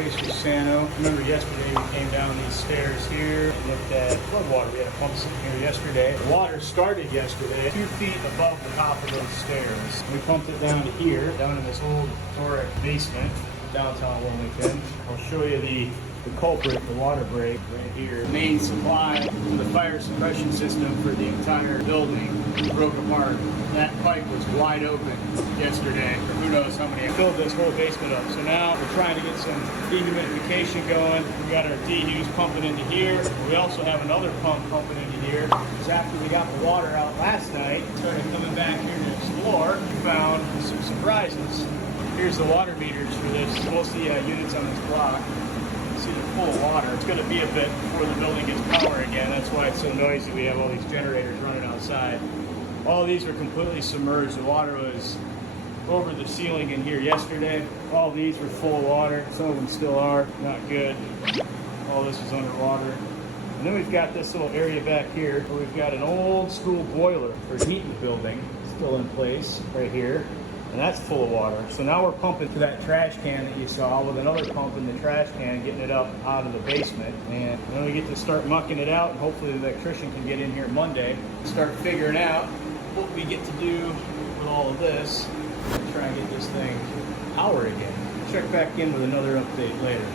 case for Sano. Remember yesterday we came down these stairs here and looked at flood water. We had a pump sitting here yesterday. The water started yesterday 2 feet above the top of those stairs. We pumped it down to here, down in this old historic basement, downtown Wilmington. I'll show you the culprit, the water break right here. The main supply to the fire suppression system for the entire building broke apart. That pipe was wide open yesterday for who knows how many. I filled this whole basement up. So now we're trying to get some dehumidification going. We got our dehumidors pumping into here. We also have another pump pumping into here. Because after we got the water out last night, started coming back here to explore, we found some surprises. Here's the water meters for this. Most of the units on this block. See, they're full of water. It's going to be a bit before the building gets power again. That's why it's so noisy. We have all these generators running outside. All these are completely submerged. The water was over the ceiling in here yesterday. All these were full of water. Some of them still are. Not good. All this is underwater. And then we've got this little area back here where we've got an old school boiler for heating the building. Still in place right here. And that's full of water. So now we're pumping to that trash can that you saw with another pump in the trash can, getting it up out of the basement. And then we get to start mucking it out, and hopefully the electrician can get in here Monday, start figuring out what we get to do with all of this, and try and get this thing power again. Check back in with another update later.